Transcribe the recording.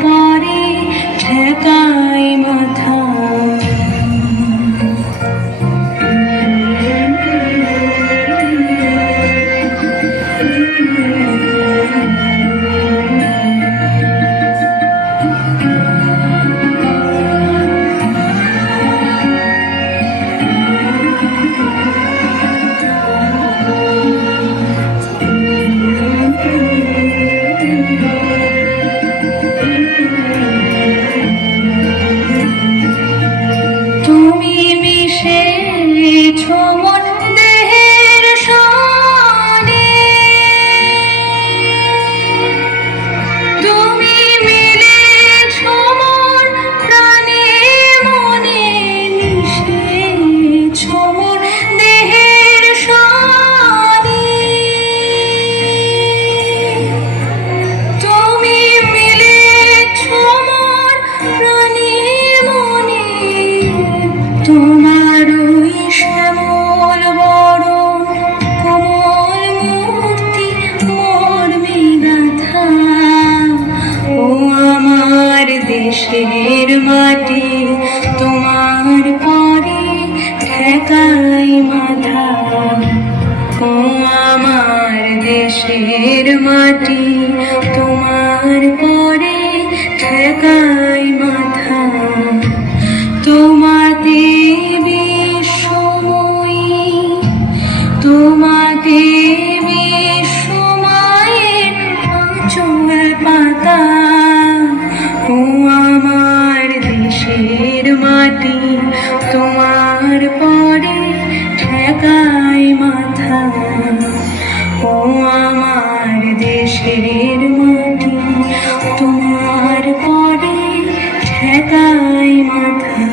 পরে ঠেকাই মাথা। তুমি মিশেছ মন দেহের সনে, তুমি মিলেছ মন প্রাণে মনে, মিশেছ মন দেহের সনে। তুমি মিলেছ মন প্রাণে মনে, তোমার ওই শ্যামল বরণ কোমল মূর্তি মর্মে গাথা। ও আমার দেশের মাটি, তোমার পরে ঠেকাই মাথা। ও আমার দেশের মাটি, তোমার পরে ঠেকাই মাথা। তোমাতে বিশ্বময়ী, তোমাতে বিশ্বমায়ের আঁচল পাতা। ও আমার দেশের মাটি, তোমার পরে ঠেকাই মাথা। ও আমার দেশের মাটি, তোমার পরে ঠেকাই মাথা।